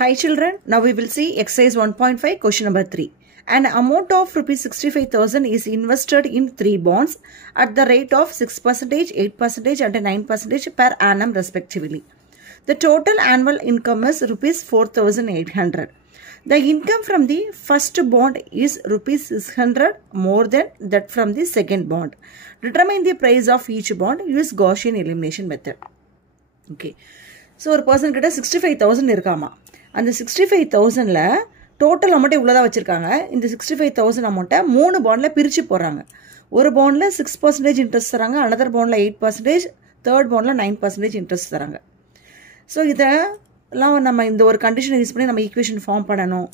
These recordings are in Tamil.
Hi children, now we will see exercise 1.5 question number 3. An amount of rupees 65,000 is invested in 3 bonds at the rate of 6%, 8% and 9% per annum respectively. The total annual income is rupees 4,800. The income from the first bond is rupees 600 more than that from the second bond. Determine the price of each bond. Use Gaussian elimination method. Okay. So, ஒரு person கிட்ட 65,000 இருக்காமா. அந்த 65,000ல டோட்டல் அமௌண்ட் இவ்வளோதான் வச்சுருக்காங்க. இந்த 65,000 அமௌண்ட்டை 3 பாண்டில் பிரித்து போடுறாங்க. ஒரு பாண்டில் 6% இன்ட்ரெஸ்ட் தராங்க, அனதர் பாண்டில் 8%, தேர்ட் பாண்டில் 9% இன்ட்ரெஸ்ட் தராங்க. ஸோ இதெல்லாம் நம்ம இந்த ஒரு கண்டிஷனை யூஸ் பண்ணி நம்ம ஈக்குவேஷன் ஃபார்ம் பண்ணணும்.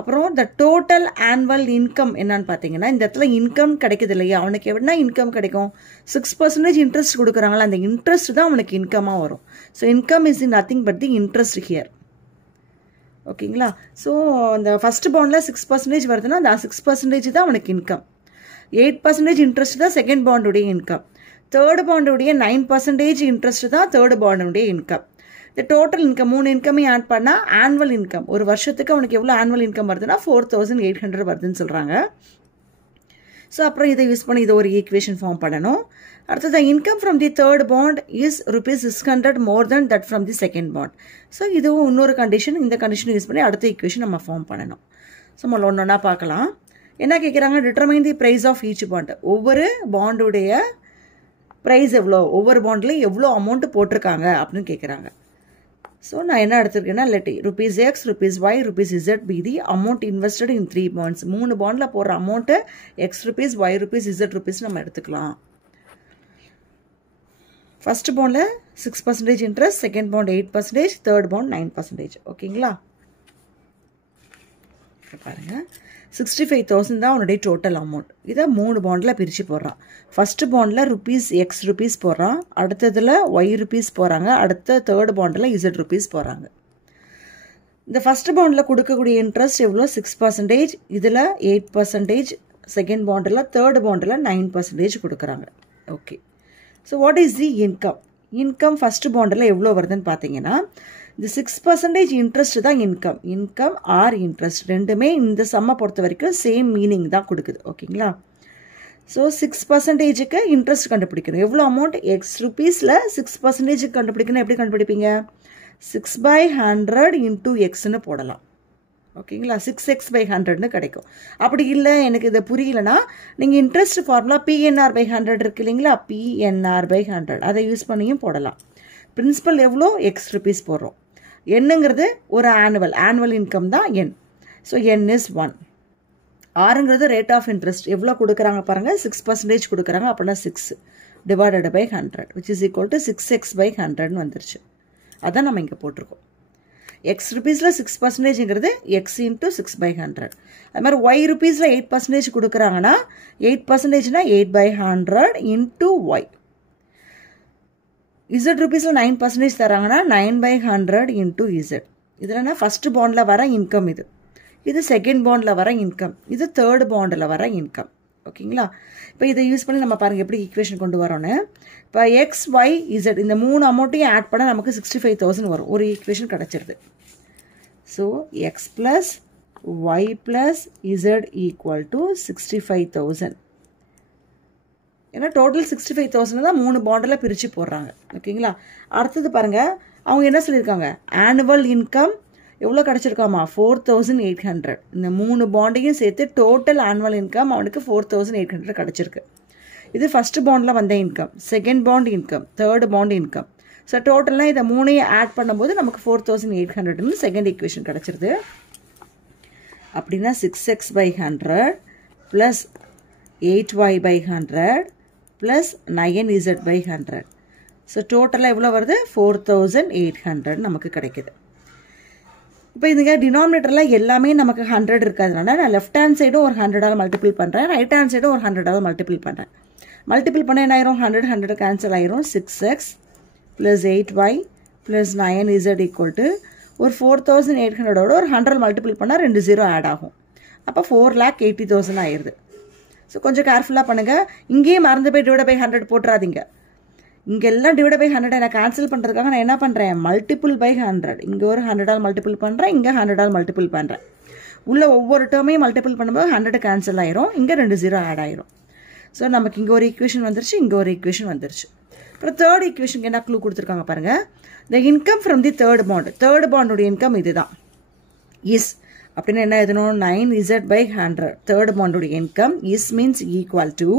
அப்புறம் த டோட்டல் ஆனுவல் இன்கம் என்னன்னு பார்த்தீங்கன்னா, இந்த இடத்துல இன்கம் கிடைக்குது இல்லையா, அவனுக்கு எப்படின்னா இன்கம் கிடைக்கும், 6% இன்ட்ரெஸ்ட் கொடுக்குறாங்களா, அந்த இன்ட்ரெஸ்ட் தான் அவனுக்கு இன்கமாக வரும். So income is nothing but the interest here. ஓகேங்களா. ஸோ அந்த ஃபஸ்ட் பாண்டில் 6% வருதுன்னா அந்த 6% தான் அவனுக்கு இன்கம். 8% இன்ட்ரெஸ்ட் தான் செகண்ட் பாண்டுடைய இன்கம். தேர்ட் பாண்டுடைய 9% இன்ட்ரெஸ்ட் தான் தேர்ட் பாண்டுடைய இன்கம். இந்த டோட்டல் இன்கம் 3 இன்கமையும் ஆட் பண்ணால் ஆனுவல் இன்கம் ஒரு வருஷத்துக்கு அவனுக்கு எவ்வளோ ஆனுவல் இன்கம் வருதுன்னா 4,800 வருதுன்னு சொல்கிறாங்க. ஸோ அப்புறம் இதை யூஸ் பண்ணி இதை ஒரு ஈக்குவேஷன் ஃபார்ம் பண்ணணும். அடுத்தது income from the third bond is rupees 600 more then that from the second bond. So இதுவும் இன்னொரு கண்டிஷன், இந்த கண்டிஷன் யூஸ் பண்ணி அடுத்த ஈக்குவேஷன் நம்ம ஃபார்ம் பண்ணணும். ஸோ முதல்ல ஒன்று ஒன்றா பார்க்கலாம். என்ன கேட்குறாங்க, determine the price of each bond. ஒவ்வொரு பாண்டுடைய ப்ரைஸ் எவ்வளோ, ஒவ்வொரு பாண்ட்லேயும் எவ்வளோ அமௌண்ட்டு போட்டிருக்காங்க அப்படின்னு கேட்குறாங்க. ஸோ நான் என்ன எடுத்துருக்கேன்னா, let rupees X, rupees Y, rupees Z be the amount invested in 3 bonds. 3 பாண்டில் போடுற amount X rupees, Y rupees, Z rupees நம்ம எடுத்துக்கலாம். ஃபர்ஸ்ட் பாண்டில் 6% interest, second bond 8%, third bond 9%. ஓகேங்களா. பாருங்கள், 65,000 தான் அவனுடைய டோட்டல் அமௌண்ட். இதை 3 பாண்டில் பிரித்து போடுறான். ஃபர்ஸ்ட் பாண்டில் rupees X rupees போடுறான், அடுத்ததில் Y rupees போகிறாங்க, அடுத்த தேர்ட் பாண்டில் Z rupees போகிறாங்க. இந்த ஃபர்ஸ்ட் பாண்டில் கொடுக்கக்கூடிய இன்ட்ரெஸ்ட் எவ்வளோ, 6%, இதில் 8%, செகண்ட் பாண்டில், தேர்ட் பாண்டில் 9% கொடுக்குறாங்க. Okay. So what is the income? Income first பாண்டில் எவ்வளோ வருதுன்னு பார்த்தீங்கன்னா, இந்த 6% இன்ட்ரெஸ்ட் தான் இன்கம். இன்கம் ஆர் இன்ட்ரெஸ்ட் ரெண்டுமே இந்த சம்மை பொறுத்த வரைக்கும் சேம் மீனிங் தான் கொடுக்குது. ஓகேங்களா. ஸோ 6%க்கு இன்ட்ரெஸ்ட் கண்டுபிடிக்கணும். எவ்வளோ அமௌண்ட், எக்ஸ் ருபீஸில் 6% கண்டுபிடிக்கணும். எப்படி கண்டுபிடிப்பீங்க, 6/100 இன்டூ எக்ஸ்ன்னு போடலாம். ஓகேங்களா. 6x/100ன்னு கிடைக்கும். அப்படி இல்லை எனக்கு இதை புரியலன்னா நீங்கள் இன்ட்ரெஸ்ட் ஃபார்முலா PNR/100 இருக்கு இல்லைங்களா, PNR/100 அதை யூஸ் பண்ணியும் போடலாம். பிரின்சிபல் எவ்வளோ, எக்ஸ் ருபீஸ் போடுறோம். என்னங்கிறது ஒரு ஆனுவல் இன்கம் தான் என். So N is 1. ஆறுங்கிறது ரேட் ஆஃப் இன்ட்ரெஸ்ட் எவ்வளோ கொடுக்குறாங்க பாருங்கள், 6% கொடுக்குறாங்க. அப்படின்னா 6 divided by 100 which is equal to 6x/100ன்னு வந்துருச்சு. அதான் நம்ம இங்கே போட்டிருக்கோம். எக்ஸ் ருபீஸில் 6%ங்கிறது எக்ஸ் இன்ட்டு 6/100. அது மாதிரி ஒய் ருபீஸில் 8% கொடுக்குறாங்கன்னா 8%னா 8/100 இன்ட்டு ஒய். இசட் ருபீஸில் 9% தராங்கன்னா 9/100 இன்ட்டு இசட். இதுலனா ஃபஸ்ட்டு பாண்டில் வர இன்கம் இது, இது செகண்ட் பாண்டில் வர இன்கம், இது தேர்ட் பாண்டில் வர இன்கம். ஓகேங்களா. இப்போ இதை யூஸ் பண்ணி நம்ம பாருங்கள் எப்படி ஈக்குவேஷன் கொண்டு வரோன்னு. இப்போ எக்ஸ், ஒய், இசட் இந்த 3 அமௌண்ட்டையும் ஆட் பண்ணால் நமக்கு 65,000 வரும். ஒரு ஈக்குவேஷன் கிடச்சிருது. So X plus Y plus Z equal to 65,000. ஏன்னா டோட்டல் 65,000 தான் 3 பாண்டில் பிரித்து போடுறாங்க. ஓகேங்களா. அடுத்தது பாருங்கள், அவங்க என்ன சொல்லியிருக்காங்க, ஆனுவல் இன்கம் எவ்வளோ கிடச்சிருக்காமா, 4,800. இந்த 3 பாண்டையும் சேர்த்து டோட்டல் ஆனுவல் இன்கம் அவனுக்கு 4,800 கிடச்சிருக்கு. இது ஃபஸ்ட் பாண்டில் வந்த income, second bond income, third bond income. So டோட்டலாக இதை 3ஐயும் ஆட் பண்ணும்போது நமக்கு 4,800ன்னு செகண்ட் ஈக்குவேஷன் கிடச்சிருது. அப்படின்னா 6x/100 plus 8y/100 plus 9z/100. So டோட்டலாக எவ்வளோ வருது, 4,800 நமக்கு கிடைக்குது. இப்போ இதுங்க டினாமினேட்டரில் எல்லாமே நமக்கு 100 இருக்கிறதுனால நான் லெஃப்ட் ஹேண்ட் சைடும் ஒரு 100ஆல் மல்டிபிள் பண்ணுறேன், ரைட் ஹேண்ட் சைடும் ஒரு 100ஆல் மல்டிபிள் பண்ணுறேன். மல்டிபிள் பண்ண என்ன ஆயிரும், 100 கேன்சல் ஆயிரும். 6x plus 8y plus 9z equal to ஒரு 4,800ஓட ஒரு 100 மல்டிபிள் பண்ணால் 2 0 ஆட் ஆகும். அப்போ 4,80,000 ஆயிடுது. ஸோ கொஞ்சம் கேர்ஃபுல்லாக பண்ணுங்கள். இங்கேயே மறந்து போய் டிவைட் பை 100 போட்டுறாதீங்க. இங்கே எல்லாம் டிவைட் பை 100 நான் கேன்சல் பண்ணுறதுக்காக நான் என்ன பண்ணுறேன், மல்டிபிள் பை 100. இங்கே ஒரு 100ஆல் மல்டிபிள் பண்ணுறேன், இங்கே 100ஆல் மல்டிபிள் பண்ணுறேன். உள்ள ஒவ்வொரு டேர்மையும் மல்டிபிள் பண்ணும்போது 100 கேன்சல் ஆயிரும், இங்கே 2 0 ஆட் ஆயிரும். ஸோ நமக்கு இங்கே ஒரு ஈக்குவேஷன் வந்துருச்சு, இங்கே ஒரு ஈக்குவேஷன் வந்துருச்சு. அப்புறம் தேர்ட் ஈக்குவேஷனுக்கு என்ன க்ளூ கொடுத்துருக்காங்க பாருங்கள். The income from the third பாண்டோடைய இன்கம் இதுதான். இஸ் அப்படின்னா என்ன எழுதணும், 9z by 100. தேர்ட் பாண்டோடைய income is means equal to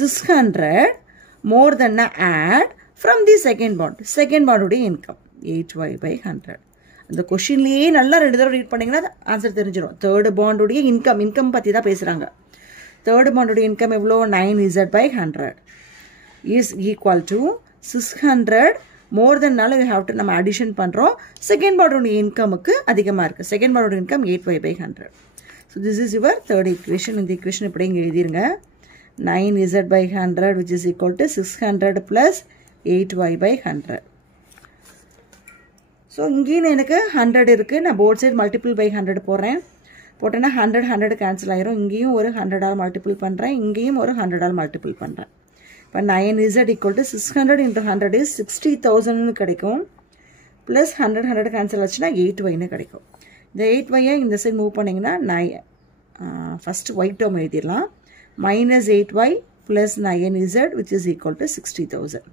600 more than add from the second bond உடைய இன்கம் 8y by 100. அந்த கொஷின்லேயே நல்லா 2 தடவை ரீட் பண்ணிங்கன்னா ஆன்சர் தெரிஞ்சிடும். தேர்ட் பாண்டுடைய இன்கம் பற்றி தான் பேசுகிறாங்க. தேர்ட் பாண்டுடைய இன்கம் எவ்வளோ, 9z by 100 is equal to 600 more than நால we have to நம்ம அடிஷன் பண்ணுறோம். செகண்ட் பாண்டுடைய இன்கமுக்கு அதிகமாக இருக்குது. செகண்ட் பாண்டுடைய income 8y by 100. So this is your third equation. இந்த ஈக்குவேஷன் இப்படி இங்கே எழுதிருங்க. 9z by 100 which is equal to 600 plus 8y by 100. So இங்கேயும் எனக்கு 100 இருக்குது. நான் போத் சைட் மல்டிபிள் பை 100 போடுறேன். போட்டேன்னா 100 கேன்சல் ஆயிரும். இங்கேயும் ஒரு 100ஆல் மல்டிபிள் பண்ணுறேன், இங்கேயும் ஒரு 100ஆல் மல்டிபிள் பண்ணுறேன். இப்போ 9z equal to 600 into 100 is 60,000 கிடைக்கும். ப்ளஸ் 100 கேன்சல் ஆச்சுன்னா 8y கிடைக்கும். இந்த 8y இந்த சைட் மூவ் பண்ணிங்கன்னா ஃபஸ்ட்டு ஒயிட் டேர்ம் எழுதிடலாம். minus 8y plus 9z which is equal to 60,000.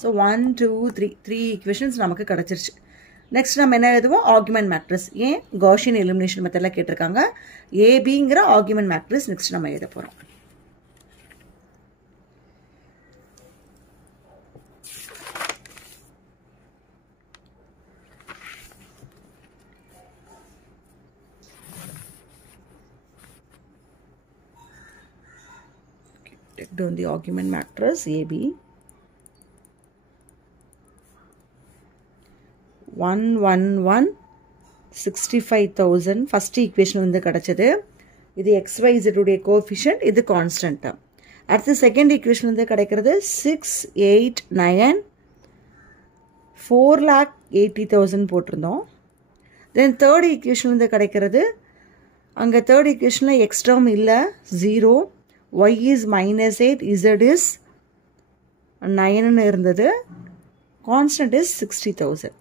So 1, 2, 3 equations நமக்கு கிடைச்சிருச்சு. நெக்ஸ்ட் நம்ம என்ன எழுதுவோம், ஆர்குமெண்ட் மேட்ரிக்ஸ். ஏன் காஷியன் எலிமினேஷன் மெத்தடில் கேட்டிருக்காங்க. ஏபிங்கிற ஆர்குமெண்ட் மேட்ரிக்ஸ் நெக்ஸ்ட் நம்ம எழுத போகிறோம். Take down the argument matrix AB. 1, 1, 1, 65,000 first equation வந்து கிடைச்சது. இது XYZ உடைய கோஎஃபிஷியன்ட், இது கான்ஸ்டன்ட் டேர்ம். அடுத்து செகண்ட் ஈக்குவேஷன் வந்து கிடைக்கிறது 6, 8, 9, 4,80,000 போட்டிருந்தோம். தென் தேர்ட் ஈக்குவேஷன் வந்து கிடைக்கிறது, அங்கே தேர்ட் ஈக்குவேஷனில் எக்ஸ் டேர்ம் இல்லை, 0. y is minus 8, z is 9 இருந்தது, கான்ஸ்டன்ட் இஸ் 60,000.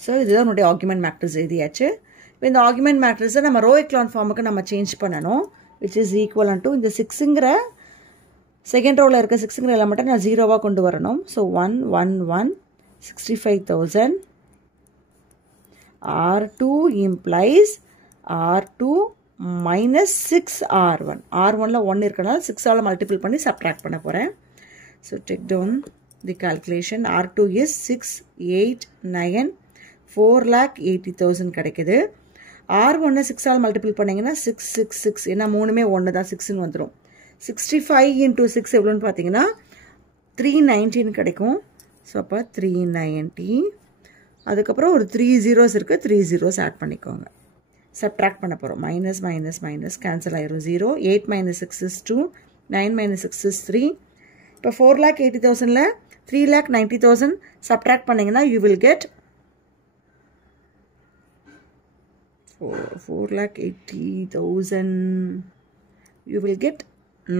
ஸோ இதுதான் நம்முடைய ஆர்குமெண்ட் மேட்ரிக்ஸ் எழுதியாச்சு. இப்போ இந்த ஆர்குமெண்ட் மேட்ரிக்ஸை நம்ம ரோ எக்லான் ஃபார்முக்கு நம்ம சேஞ்ச் பண்ணணும். விச் இஸ் ஈக்குவல் டு இந்த 6ங்கிற செகண்ட் ரோவில் இருக்க 6ங்கிற எலமெண்ட்டை நான் 0வாக கொண்டு வரணும். So 1, 1, 1, 65,000. R2 implies R2 minus 6R1. R1ல 1 இருக்கனால 6ஆல் மல்டிபிள் பண்ணி சப்ட்ராக்ட் பண்ண போகிறேன். So take down the calculation. R2 is 6, 8, 9, 4,80,000 கிடைக்குது. R1 6ஆல் மல்டிபிள் பண்ணிங்கன்னா 6, 6, 6. ஏன்னா மூணுமே 1 தான், 6ன்னு வந்துடும். 65 into 6 எவ்வளோன்னு பார்த்தீங்கன்னா 319 கிடைக்கும். ஸோ அப்போ 390. அதுக்கப்புறம் ஒரு 3 zeros இருக்குது, 3 zeros ஆட் பண்ணிக்கோங்க. சப்ட்ராக்ட் பண்ண போகிறோம். மைனஸ் மைனஸ் மைனஸ் கேன்சல் ஆயிரும். 0, 8 minus 6 is 2, 9 minus 6 is 3. இப்போ 4,80,000ல் 3,90,000 சப்ட்ராக்ட் பண்ணிங்கன்னா you will get 4,80,000 you will get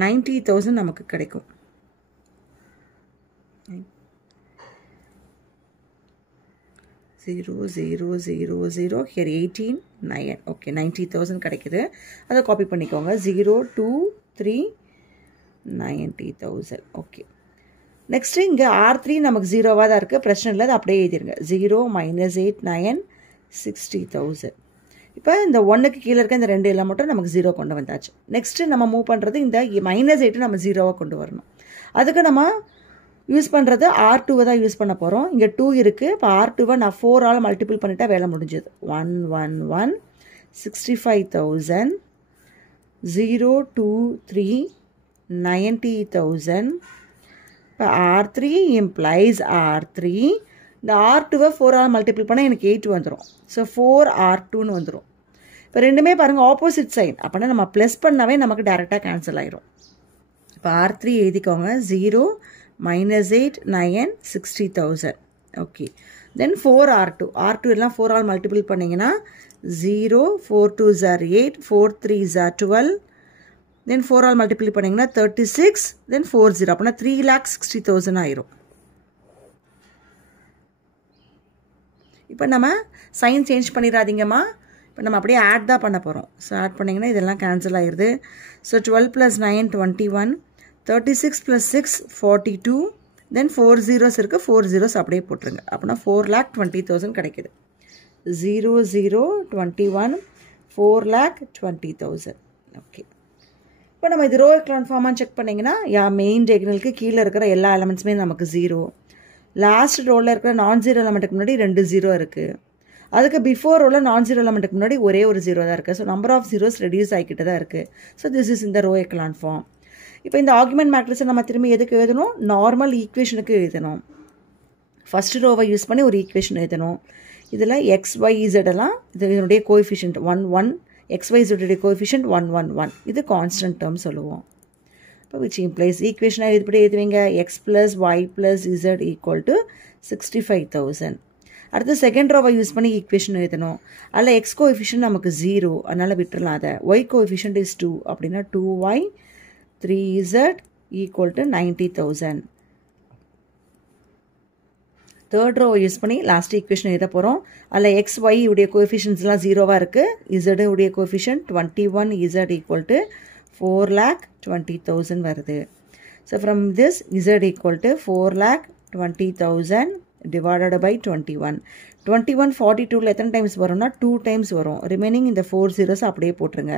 90,000 நமக்கு கிடைக்கும். Zero, zero, zero, zero. Here 18, 9. Okay, 90,000 கிடைக்குது. அதை காப்பி பண்ணிக்கோங்க. 0, 2, 3, 90,000. ஓகே. நெக்ஸ்ட் இங்கே R3 நமக்கு 0வாக தான் இருக்குது, பிரச்சனை இல்லை, அது அப்படியே எழுதிருங்க. 0 minus 8, 9, 60,000. இப்போ இந்த 1க்கு கீழே இருக்க இந்த 2 எல்லாம் நமக்கு 0 கொண்டு வந்தாச்சு. நெக்ஸ்ட்டு நம்ம மூவ் பண்ணுறது இந்த -8 நம்ம 0வாக கொண்டு வரணும். அதுக்கு நம்ம யூஸ் பண்ணுறது R2 தான் யூஸ் பண்ண போகிறோம். இங்கே 2 இருக்குது. இப்போ R2 நான் 4ஆல் மல்டிபிள் பண்ணிட்டா வேலை முடிஞ்சது. 1, 1, 1, 65,000, 0, 2, 3, 90,000. இப்போ R3 implies R3. இந்த R2 4ஆல் மல்டிபிள் பண்ணால் எனக்கு 8 வந்துடும். ஸோ 4R2ன்னு வந்துடும். இப்போ ரெண்டுமே பாருங்கள் ஆப்போசிட் சைன். அப்படின்னா நம்ம ப்ளஸ் பண்ணாவே நமக்கு டேரெக்டாக கேன்சல் ஆயிரும். இப்போ R3 எழுதிக்கோங்க. 0 minus 8, 9, 60,000. ஓகே. தென் 4R2. R2 எல்லாம் 4ஆல் மல்டிபிள் பண்ணிங்கன்னா 0, 4 2s are 8, 4 3s are 12, then 4 all multiply பண்ணிங்கன்னா 36 தென் 40 அப்படின்னா 3,60,000 ஆயிரும். இப்போ நம்ம சைன் சேஞ்ச் பண்ணிடாதீங்கம்மா. இப்போ நம்ம அப்படியே ஆட் தான் பண்ண போகிறோம். ஸோ ஆட் பண்ணிங்கன்னா இதெல்லாம் கேன்சல் ஆயிடுது. ஸோ 12 + 9 21, 36 + 6 42, தென் 4 zeros இருக்குது, 4 zeros அப்படியே போட்டுருங்க. அப்படின்னா 4,20,000 கிடைக்குது. 0 0 21 4,20,000. ஓகே, இப்போ நம்ம இது ரோ எக்கலான் ஃபார்மாக செக் பண்ணிங்கன்னா மெயின் டயகனலுக்கு கீழே இருக்கிற எல்லா எலமெண்ட்ஸுமே நமக்கு 0. லாஸ்ட் ரோவில் இருக்கிற நான் ஜீரோ எலமெண்ட்டுக்கு முன்னாடி 2 0 இருக்குது. அதுக்கு பிஃபோர் ரோவில் நான் ஜீரோ எலமெண்ட்டுக்கு முன்னாடி ஒரே ஒரு 0 தான் இருக்குது. So number of zeros reduce ஆகிக்கிட்டு தான் இருக்குது. ஸோ திஸ் இஸ் இந்த ரோ எக்கலான் ஃபார்ம். இப்போ இந்த ஆர்குமெண்ட் மேட்ரிக்ஸை நம்ம திரும்பி எதுக்கு எழுதணும்? நார்மல் ஈக்குவேஷனுக்கு எழுதணும். ஃபஸ்ட் ரோவை யூஸ் பண்ணி ஒரு ஈக்குவேஷன் எழுதணும். இதில் எக்ஸ் ஒய் இசட் எல்லாம் இதனுடைய கோஎஃபிஷியன்ட் 1 1, எக்ஸ் ஒய் இசட்டுடைய கோஎஃபிஷியன்ட் 1 1 1. இது கான்ஸ்டன்ட் டேர்ம் சொல்லுவோம். இப்போ விச் இம்ப்ளைஸ் ஈக்குவேஷனாக இதுபடி எழுதுவீங்க x plus Y plus Z equal to 65,000. அடுத்து செகண்ட் ரோவை யூஸ் பண்ணி ஈக்குவேஷன் எழுதணும். அதில் எக்ஸ் கோஎஃபிஷியன்ட் நமக்கு 0, அதனால் விட்டுறலாம். அதை ஒய் கோஎஃபிஷியன்ட் இஸ் 2 அப்படின்னா 2y 3z equal to 90,000. Third ரோவை யூஸ் பண்ணி லாஸ்ட் ஈக்குவேஷன் எழுத போகிறோம். அதில் எக்ஸ் ஒய் உடைய கோஎஃபிஷியன்ட்ஸ்லாம் 0வாக இருக்குது. இசடு உடைய கோஎஃபிஷியன்ட் 21 இசட் ஈக்குவல் டு 4,20,000 வருது. So from this Z equal to 4,20,000 divided by 21. 21 42ல் எத்தனை டைம்ஸ் வரும்னா 2 டைம்ஸ் வரும். ரிமைனிங் இந்த 4 zeros அப்படியே போட்டுருங்க.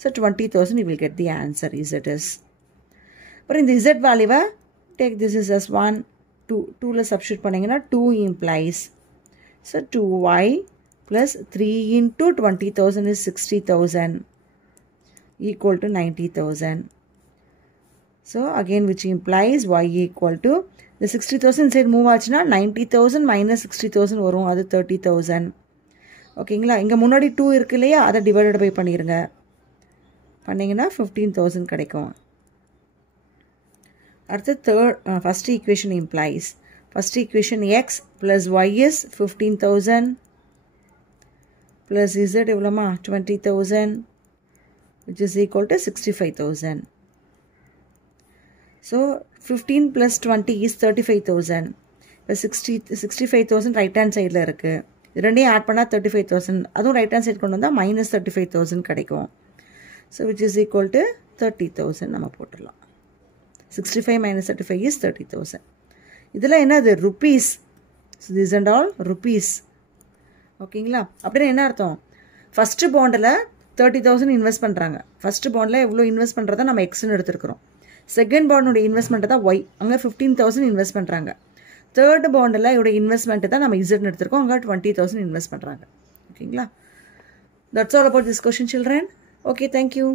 So 20,000 you will get the answer Z is. அப்புறம் இந்த Z வேல்யூவை take this is as 1 2ல் சப்ஸ்டியூட் பண்ணிங்கன்னா 2 implies. So 2y plus 3 into 20,000 is 60,000 equal to 90,000. So again which implies y equal to the 60,000 side move ஆச்சுன்னா 90,000 minus 60,000 வரும். அது 30,000. ஓகேங்களா? இங்கே முன்னாடி 2 இருக்கு இல்லையா, அதை டிவைடட் பை பண்ணிடுங்க. பண்ணிங்கன்னா 15,000 கிடைக்கும். அடுத்து first equation implies. First equation x plus y is 15,000 plus z எவ்வளோமா 20,000 which is equal to 65,000. So 15 plus 20 is 35,000. இப்போ 65,000 ரைட் ஹேண்ட் சைடில் இருக்குது. இது ரெண்டையும் ஆட் பண்ணால் 35,000. அதுவும் ரைட் ஹேண்ட் சைட் கொண்டு வந்தால் minus 35,000 கிடைக்கும். So which is equal to 30,000 நம்ம போட்டுடலாம். 65 minus 35 is 30,000. இதில் என்னது rupees. So this and all rupees. ஓகேங்களா? அப்படின்னா என்ன அர்த்தம்? ஃபஸ்ட்டு பாண்டில் 30,000 இன்வெஸ்ட் பண்ணுறாங்க. ஃபஸ்ட்டு பாண்டில் எவ்வளோ இன்வெஸ்ட் பண்ணுறதா நம்ம எக்ஸ்ன்னு எடுத்துருக்கிறோம். செகண்ட் பாண்டுடைய இன்வெஸ்ட்மெண்ட்டை தான் ஒய், அங்கே 15,000 இன்வெஸ்ட் பண்ணுறாங்க. தேர்ட் பாண்டில் இதோட இன்வெஸ்ட்மெண்ட்டு தான் நம்ம இசட்னு எடுத்துருக்கோம், அங்கே 20,000 இன்வெஸ்ட் பண்ணுறாங்க. ஓகேங்களா? That's all about this question children. Okay, thank you.